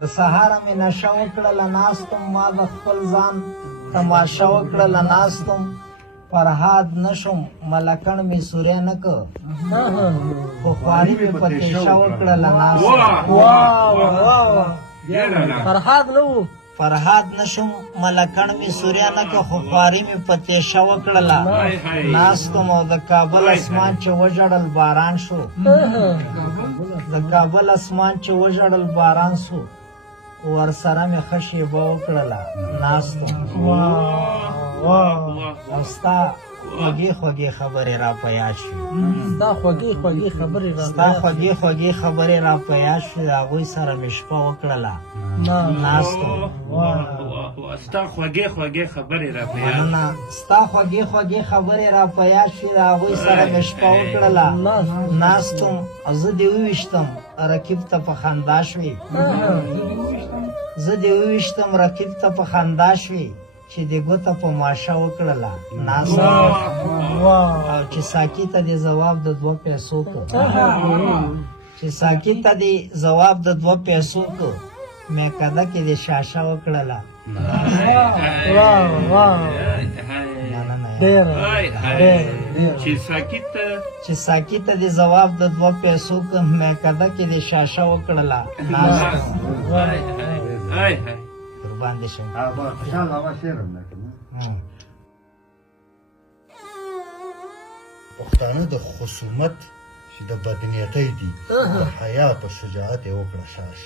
تر سهاره مې نشه وکړله ناستم ما د خپل ځان تماشه وکړله ناستم فرهاد نشم ملکڼ مې سوری نه که خو خواري مې په تیشه وکړله ناستم فرهاد نه و فرهاد نشم ملکڼ مې سوری نه که خو خواري مې په تیشه وکړله ناستم او د کابل اسمان چې وژړل باران شو د کابل اسمان چې وژړل باران شو ورسره مې ښه شېبه وکړله ناستم او ستا خوږې خوږې خبرې را په یاد شوې ستا خوږې خوږې خبرې ستا خوږې خوږې خبرې را په یاد شوې د هغوی سره مې شپه وکړله ناستم ستا خوږې خوږې خبرې را په یاد نه ستا خوږې خوږې خبرې را په یاد شوې د هغوی سره مې شپه وکړله ناستم او زه دې وویشتم رقیب ته په خندا شوې زه دې وویشتم رقیب ته په خندا شوې چې دې ګوته په ماشه وکړله ناستم او چې ساقي ته دې ځواب د 2 پیسو که چې ساقي ته دې ځواب د 2 پیسو که میکده کې دې شاشه وکړله چې ساقي ته دې ځواب د 2 پیسو که میکده کې دې شاشه وکړله ناستم قربان دې شم پښتانه د خصومت چې د بدنیتۍ دي د حیا په شجاعت یې وکړه شاش